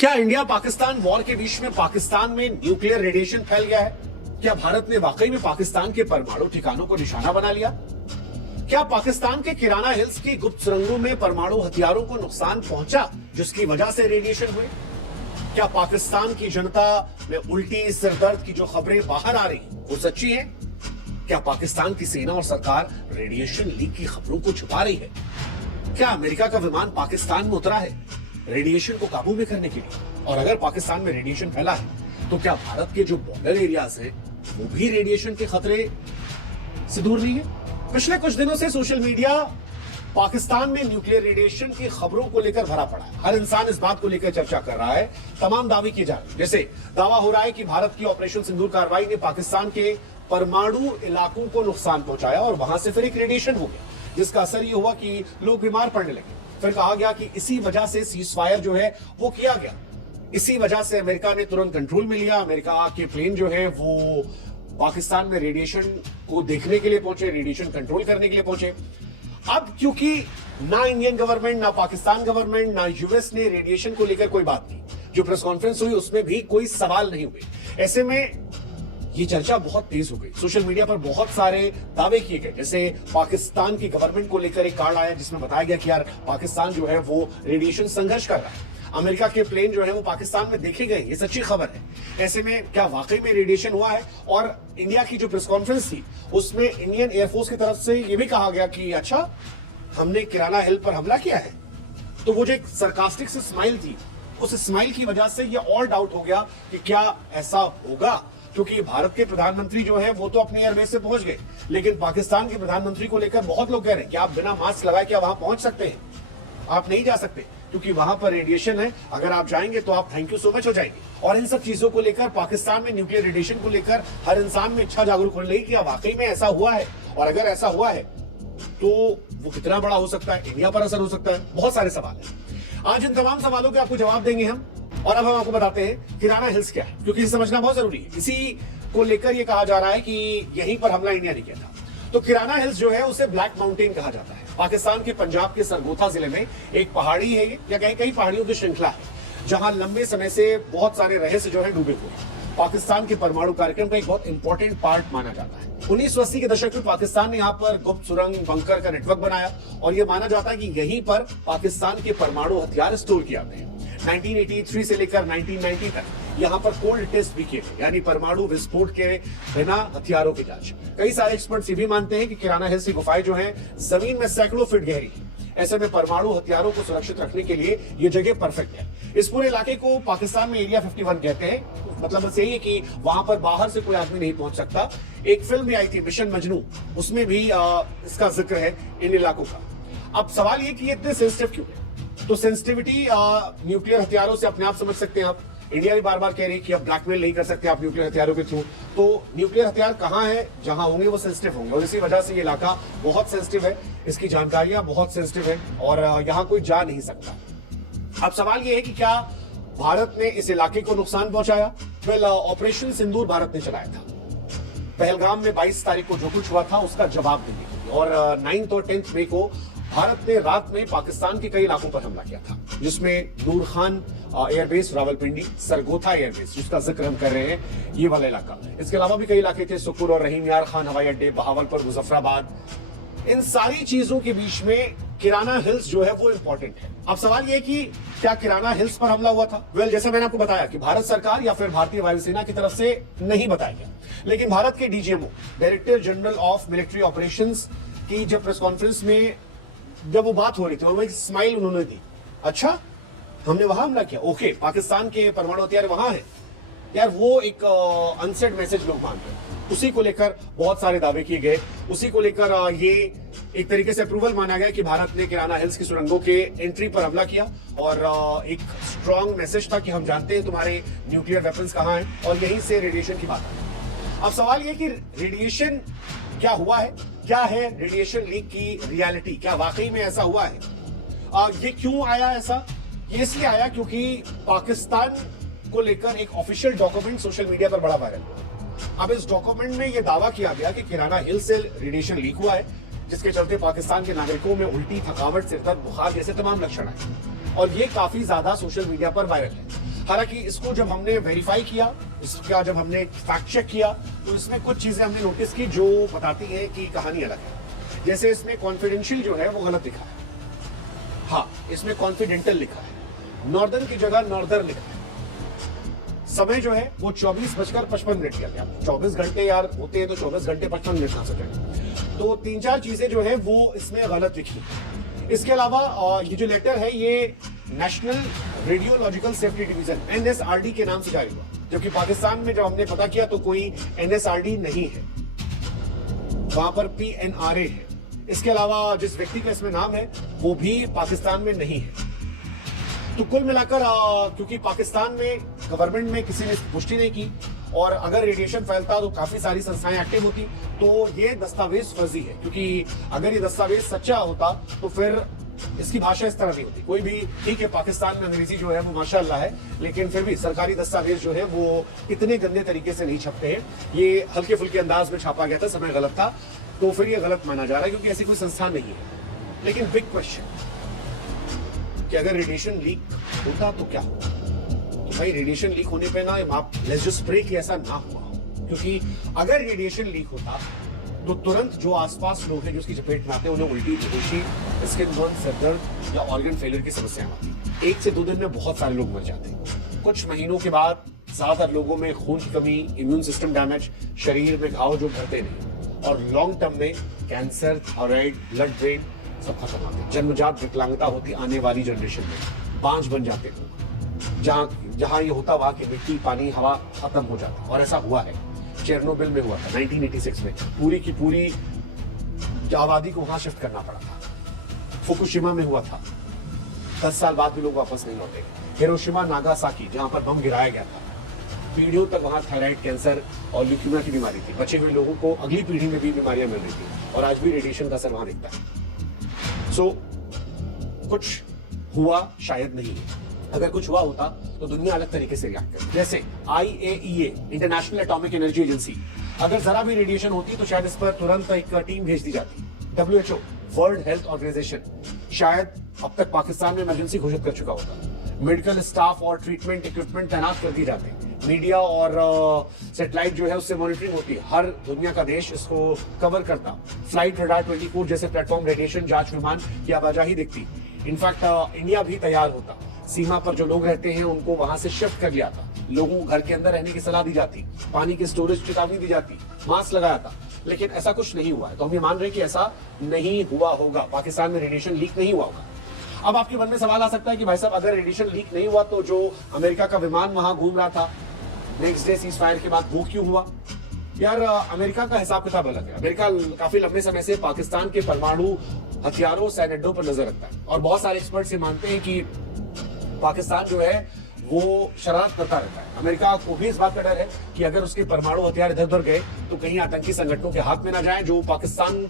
क्या India Pakistan war के बीच में पाकिस्तान में न्यूक्लियर रेडिएशन फैल गया है? क्या भारत ने वाकई में पाकिस्तान के परमाणु ठिकानों को निशाना बना लिया? क्या पाकिस्तान के किराना हिल्स की गुप्त सुरंगों में परमाणु हथियारों को नुकसान पहुंचा जिसकी वजह से रेडिएशन हुए? क्या पाकिस्तान की जनता में उल्टी सिरदर्द की जो खबरें बाहर आ रही वो सच्ची है? क्या पाकिस्तान की सेना और सरकार रेडिएशन लीक की खबरों को छुपा रही है? क्या अमेरिका का विमान पाकिस्तान में उतरा है रेडिएशन को काबू में करने के लिए? और अगर पाकिस्तान में रेडिएशन फैला है तो क्या भारत के जो बॉर्डर एरियाज हैं वो भी रेडिएशन के खतरे से दूर नहीं है? पिछले कुछ दिनों से सोशल मीडिया पाकिस्तान में न्यूक्लियर रेडिएशन की खबरों को लेकर भरा पड़ा है। हर इंसान इस बात को लेकर चर्चा कर रहा है। तमाम दावे किए जा रहे हैं। जैसे दावा हो रहा है कि भारत की ऑपरेशन सिंदूर कार्रवाई ने पाकिस्तान के परमाणु इलाकों को नुकसान पहुंचाया और वहां से फिर एक रेडिएशन हो गया जिसका असर ये हुआ कि लोग बीमार पड़ने लगे। फिर कहा गया कि इसी वजह से सीज फायर जो है वो किया गया, इसी वजह से अमेरिका ने तुरंत कंट्रोल में लिया। अमेरिका के प्लेन जो है वो पाकिस्तान में रेडिएशन को देखने के लिए पहुंचे, रेडिएशन कंट्रोल करने के लिए पहुंचे। अब क्योंकि ना इंडियन गवर्नमेंट, ना पाकिस्तान गवर्नमेंट, ना यूएस ने रेडिएशन को लेकर कोई बात नहीं, जो प्रेस कॉन्फ्रेंस हुई उसमें भी कोई सवाल नहीं हुए। ऐसे में ये चर्चा बहुत तेज हो गई। सोशल मीडिया पर बहुत सारे दावे किए गए। जैसे पाकिस्तान की गवर्नमेंट को लेकर एक कार्ड आया जिसमें बताया गया कि यार पाकिस्तान जो है वो रेडिएशन संघर्ष कर रहा है। अमेरिका के प्लेन जो है वो पाकिस्तान में देखे गए, ये सच्ची खबर है। ऐसे में क्या वाकई में रेडिएशन हुआ है? और इंडिया की जो प्रेस कॉन्फ्रेंस थी उसमें इंडियन एयरफोर्स की तरफ से ये भी कहा गया कि अच्छा हमने किराना हिल पर हमला किया है। तो वो जो एक सरकास्टिक से स्माइल थी, उस स्माइल की वजह से ये और डाउट हो गया कि क्या ऐसा होगा, क्योंकि भारत के प्रधानमंत्री जो है वो तो अपने एयरबेस से पहुंच गए, लेकिन पाकिस्तान के प्रधानमंत्री को लेकर बहुत लोग कह रहे हैं कि आप बिना मास्क लगाए क्या वहां पहुंच सकते हैं? आप नहीं जा सकते क्योंकि वहां पर रेडिएशन है। अगर आप जाएंगे तो आप थैंक यू सो मच हो जाएंगे। और इन सब चीजों को लेकर पाकिस्तान में न्यूक्लियर रेडिएशन को लेकर हर इंसान में इच्छा जागरूक होने लगी कि वाकई में ऐसा हुआ है, और अगर ऐसा हुआ है तो वो कितना बड़ा हो सकता है, इंडिया पर असर हो सकता है। बहुत सारे सवाल है। आज इन तमाम सवालों के आपको जवाब देंगे हम। और अब हम आपको बताते हैं किराना हिल्स क्या है, क्योंकि इसे समझना बहुत जरूरी है। इसी को लेकर यह कहा जा रहा है कि यहीं पर हमला इंडिया ने किया था। तो किराना हिल्स जो है उसे ब्लैक माउंटेन कहा जाता है। पाकिस्तान के पंजाब के सरगोथा जिले में एक पहाड़ी है या कहीं कहीं पहाड़ियों की श्रृंखला है जहां लंबे समय से बहुत सारे रहस्य जो है डूबे हुए हैं। पाकिस्तान के परमाणु कार्यक्रम का एक बहुत इंपॉर्टेंट पार्ट माना जाता है। 1980 के दशक में पाकिस्तान ने यहाँ पर गुप्त सुरंग बंकर का नेटवर्क बनाया और यह माना जाता है कि यहीं पर पाकिस्तान के परमाणु हथियार स्टोर किए जाते हैं। 1983 से लेकर 1990 तक यहाँ पर कोल्ड टेस्ट भी किए गए, यानी परमाणु विस्फोट के बिना हथियारों की जांच। कई सारे एक्सपर्ट्स ये भी मानते हैं कि किराना हिल्स की गुफाएं जो हैं जमीन में सैकड़ों फीट गहरी है। ऐसे में परमाणु हथियारों को सुरक्षित रखने के लिए ये जगह परफेक्ट है। इस पूरे इलाके को पाकिस्तान में एरिया 51 कहते हैं। मतलब बस यही है कि वहां पर बाहर से कोई आदमी नहीं पहुंच सकता। एक फिल्म भी आई थी मिशन मजनू, उसमें भी इसका जिक्र है इन इलाकों का। अब सवाल ये कि ये इतने सेंसिटिव क्यों है? तो सेंसिटिविटी न्यूक्लियर हथियारों से अपने आप समझ सकते हैं आप। इंडिया भी बार बार कह रही है कि अब ब्लैकमेल नहीं कर सकते आप न्यूक्लियर हथियारों के थ्रू। तो न्यूक्लियर हथियार कहां है, जहां होंगे वो सेंसिटिव होंगे, और इसी वजह से ये इलाका बहुत सेंसिटिव है, इसकी जानकारियां बहुत सेंसिटिव है और यहां कोई जा नहीं सकता। अब सवाल ये है कि क्या भारत ने इस इलाके को नुकसान पहुंचाया? वेल, ऑपरेशन सिंदूर भारत ने चलाया था पहलगाम में 22 तारीख को जो कुछ हुआ था उसका जवाब देने के लिए, और 9 और 10 मई को भारत ने रात में पाकिस्तान के कई इलाकों पर हमला किया था, जिसमें नूर खान एयरबेस रावलपिंडी, सरगोथा एयरबेस जिसका जिक्र हम कर रहे हैं, ये वाला इलाका। इसके अलावा भी कई इलाके थे, सुकुर और रहीम यार खान हवाई अड्डे, बहावलपुर, मुजफ्फराबाद। इन सारी चीजों के बीच में किराना हिल्स जो है वो इंपॉर्टेंट है। अब सवाल यह कि क्या किराना हिल्स पर हमला हुआ था? वेल, जैसे मैंने आपको बताया कि भारत सरकार या फिर भारतीय वायुसेना की तरफ से नहीं बताया गया, लेकिन भारत के DGMO, director general of military operations की जब प्रेस कॉन्फ्रेंस में जब वो बात हो रही थी और वो एक स्माइल उन्होंने दी, अच्छा हमने वहां हमला किया, ओके पाकिस्तान के परमाणु हथियार वहां है, यार वो एक अनसेड मैसेज लोग मानते हैं। उसी को लेकर बहुत सारे दावे किए गए। उसी को लेकर ये एक तरीके से अप्रूवल माना गया कि भारत ने किराना हिल्स की सुरंगों के एंट्री पर हमला किया, और एक स्ट्रॉन्ग मैसेज था कि हम जानते हैं तुम्हारे न्यूक्लियर वेपन्स कहां हैं, और यहीं से रेडिएशन की बात है। अब सवाल ये कि रेडिएशन क्या हुआ है, क्या है रेडिएशन लीक की रियलिटी, क्या वाकई में ऐसा हुआ है? ये क्यों आया ऐसा? ये इसलिए आया क्योंकि पाकिस्तान को लेकर एक ऑफिशियल डॉक्यूमेंट सोशल मीडिया पर बड़ा वायरल हुआ। अब इस डॉक्यूमेंट में यह दावा किया गया कि किराना हिल से रेडिएशन लीक हुआ है, जिसके चलते पाकिस्तान के नागरिकों में उल्टी, थकावट, सिरदर्द, बुखार जैसे तमाम लक्षण आए, और ये काफी ज्यादा सोशल मीडिया पर वायरल है। हालांकि इसको जब हमने वेरीफाई किया, इसका जब हमने फैक्ट चेक किया, तो इसमें कुछ चीजें हमने नोटिस की जो बताती है कि कहानी अलग है। जैसे इसमें कॉन्फिडेंशियल जो है वो गलत लिखा है। हाँ, इसमें कॉन्फिडेंटल लिखा है, नॉर्दर्न की जगह नॉर्दर्न लिखा है। समय जो है वो 24:55 किया गया। 24 घंटे यार होते हैं तो 24 घंटे 55 मिनट कहां से जाएंगे। तो 3-4 चीजें जो है वो इसमें गलत लिखी। इसके अलावा ये जो लेटर है ये national radiological safety division NSRD के नाम से जारी हुआ, जबकि पाकिस्तान में जब हमने पता किया तो कोई NSRD नहीं है, वहां पर PNRA है। इसके अलावा जिस व्यक्ति का इसमें नाम है वो भी पाकिस्तान में नहीं है। तो कुल मिलाकर क्योंकि पाकिस्तान में गवर्नमेंट में किसी ने पुष्टि नहीं की और अगर रेडिएशन फैलता तो काफी सारी संस्थाएं एक्टिव होती, तो ये दस्तावेज फर्जी है। क्योंकि अगर ये दस्तावेज सच्चा होता तो फिर इसकी भाषा इस तरह नहीं होती। कोई भी ठीक है, पाकिस्तान में अंग्रेजी जो है वो माशाअल्लाह है, लेकिन फिर भी सरकारी दस्तावेज जो है वो इतने गंदे तरीके से नहीं छपते हैं। ये हल्के फुल्के अंदाज में छापा गया था, समय गलत था, तो फिर ये गलत माना जा रहा है क्योंकि ऐसी कोई संस्था नहीं है। लेकिन बिग क्वेश्चन कि अगर रेडिएशन लीक होता तो क्या होता? तो भाई रेडिएशन लीक होने पे ना आप लेट्स जस्ट प्रे कि ऐसा ना हुआ हो, क्योंकि अगर रेडिएशन लीक होता तो तुरंत जो आसपास लोग हैं जो उसकी चपेट में आते हैं उन्हें उल्टी, बेहोशी, स्किन बर्न, सर दर्द या ऑर्गन फेलियर की समस्या आती। 1 से 2 दिन में बहुत सारे लोग मर जाते हैं। कुछ महीनों के बाद ज्यादातर लोगों में खून की कमी, इम्यून सिस्टम डैमेज, शरीर में घाव जो भरते नहीं, और लॉन्ग टर्म में कैंसर, थायराइड, ब्लड ड्रेन सब खत्म आते हैं। जन्मजात विकलांगता होती आने वाली जनरेशन में, बांझ बन जाते लोग। जहां ये होता वहां की मिट्टी, पानी, हवा खत्म हो जाता, और ऐसा हुआ है। चेरनोबिल में हुआ था 1986 में, पूरी की पूरी आबादी को वहां शिफ्ट करना पड़ा था। फुकुशिमा में हुआ था, 10 साल बाद भी लोग वापस नहीं लौटे। हिरोशिमा, नागासाकी जहां पर बम गिराया गया था, पीढ़ियों तक वहां थायराइड, कैंसर और ल्यूकीमिया की बीमारी थी। बचे हुए लोगों को अगली पीढ़ी में भी बीमारियां मिल रही थी, और आज भी रेडिएशन का असर वहां दिखता है। सो कुछ हुआ शायद नहीं है। अगर कुछ हुआ होता तो दुनिया अलग तरीके से रिएक्ट करती। जैसे IAEA, international atomic energy agency, अगर जरा भी रेडिएशन होती तो शायद इस पर तुरंत एक टीम भेज दी जाती। WHO, वर्ल्ड हेल्थ ऑर्गेनाइजेशन, शायद अब तक पाकिस्तान में इमरजेंसी घोषित कर चुका होता। मेडिकल स्टाफ और ट्रीटमेंट इक्विपमेंट तैनात कर दिए जाते। मीडिया और सैटेलाइट जो है उससे मॉनिटरिंग होती है। हर दुनिया का देश इसको कवर करता। फ्लाइट रडार 24 जैसे प्लेटफॉर्म, रेडिएशन जांच विमान की आवाजाही दिखती। इनफैक्ट इंडिया भी तैयार होता। सीमा पर जो लोग रहते हैं उनको वहां से शिफ्ट कर लिया था। लोगों को घर के अंदर रहने की सलाह दी जाती, पानी की स्टोरेज चेतावनी दी जाती, मास्क लगाया था। लेकिन ऐसा कुछ नहीं हुआ है, तो हम ये मान रहे हैं कि ऐसा नहीं हुआ होगा। पाकिस्तान में रेडिएशन लीक नहीं हुआ होगा। अब आपके मन में सवाल आ सकता है कि भाई साहब अगर रेडिएशन लीक नहीं हुआ तो जो अमेरिका का विमान वहां घूम रहा था नेक्स्ट डे सीज फायर के बाद, वो क्यों हुआ? यार अमेरिका का हिसाब किताब अलग है। अमेरिका काफी लंबे समय से पाकिस्तान के परमाणु हथियारों, सैनिकों पर नजर रखता है, और बहुत सारे एक्सपर्ट्स ये मानते हैं कि पाकिस्तान जो है वो शरारत करता रहता है। अमेरिका को भी इस बात का डर है कि अगर उसके परमाणु हथियार इधर उधर गए तो कहीं आतंकी संगठनों के हाथ में ना जाए जो पाकिस्तान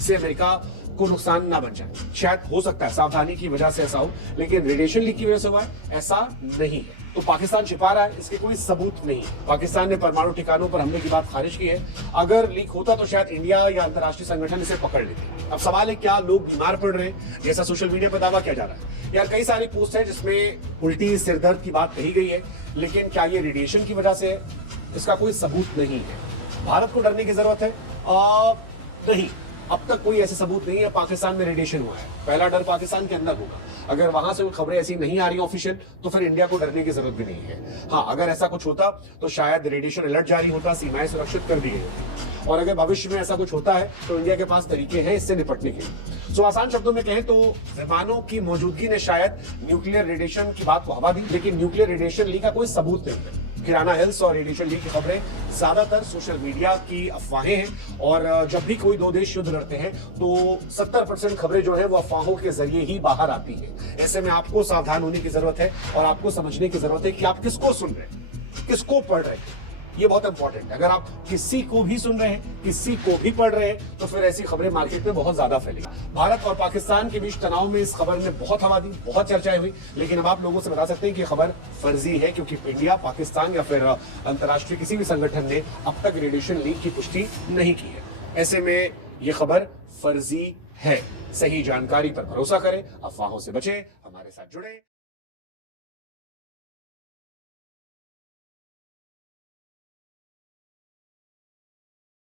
से अमेरिका को नुकसान ना बन जाए। शायद हो सकता है सावधानी की वजह से ऐसा हो, लेकिन रेडिएशन लीक की वजह से हुआ है ऐसा नहीं है। तो पाकिस्तान छिपा रहा है, इसके कोई सबूत नहीं है। पाकिस्तान ने परमाणु ठिकानों पर हमले की बात खारिज की है। अगर लीक होता तो शायद इंडिया या अंतर्राष्ट्रीय संगठन इसे पकड़ लेते। अब सवाल है क्या लोग बीमार पड़ रहे हैं जैसा सोशल मीडिया पर दावा किया जा रहा है? यार कई सारी पोस्ट है जिसमें उल्टी, सिरदर्द की बात कही गई है, लेकिन क्या ये रेडिएशन की वजह से है? इसका कोई सबूत नहीं है। भारत को डरने की जरूरत है? नहीं, अब तक कोई ऐसे सबूत नहीं है पाकिस्तान में रेडिएशन हुआ है। पहला डर पाकिस्तान के अंदर होगा। अगर वहां से कोई खबरें ऐसी नहीं आ रही ऑफिशियल तो फिर इंडिया को डरने की जरूरत भी नहीं है। हाँ, अगर ऐसा कुछ होता तो शायद रेडिएशन अलर्ट जारी होता, सीमाएं सुरक्षित कर दी गई होती, और अगर भविष्य में ऐसा कुछ होता है तो इंडिया के पास तरीके हैं इससे निपटने के लिए। सो आसान शब्दों में कहें तो विमानों की मौजूदगी ने शायद न्यूक्लियर रेडिएशन की बात को हवा दी, लेकिन न्यूक्लियर रेडिएशन लीक का कोई सबूत नहीं है। किराना हिल्स और रेडिएशन लीक की खबरें ज्यादातर सोशल मीडिया की अफवाहें हैं, और जब भी कोई दो देश युद्ध लड़ते हैं तो 70% खबरें जो है वो अफवाहों के जरिए ही बाहर आती है। ऐसे में आपको सावधान होने की जरूरत है और आपको समझने की जरूरत है कि आप किसको सुन रहे हैं, किसको पढ़ रहे हैं। ये बहुत इंपॉर्टेंट है। अगर आप किसी को भी सुन रहे हैं, किसी को भी पढ़ रहे हैं, तो फिर ऐसी खबरें मार्केट में बहुत ज्यादा फैलेगी। भारत और पाकिस्तान के बीच तनाव में इस खबर ने बहुत हवा दी, बहुत चर्चाएं हुई, लेकिन अब आप लोगों से बता सकते हैं कि खबर फर्जी है, क्योंकि इंडिया, पाकिस्तान या फिर अंतर्राष्ट्रीय किसी भी संगठन ने अब तक रेडिएशन लीक की पुष्टि नहीं की है। ऐसे में ये खबर फर्जी है। सही जानकारी पर भरोसा करें, अफवाहों से बचें, हमारे साथ जुड़े।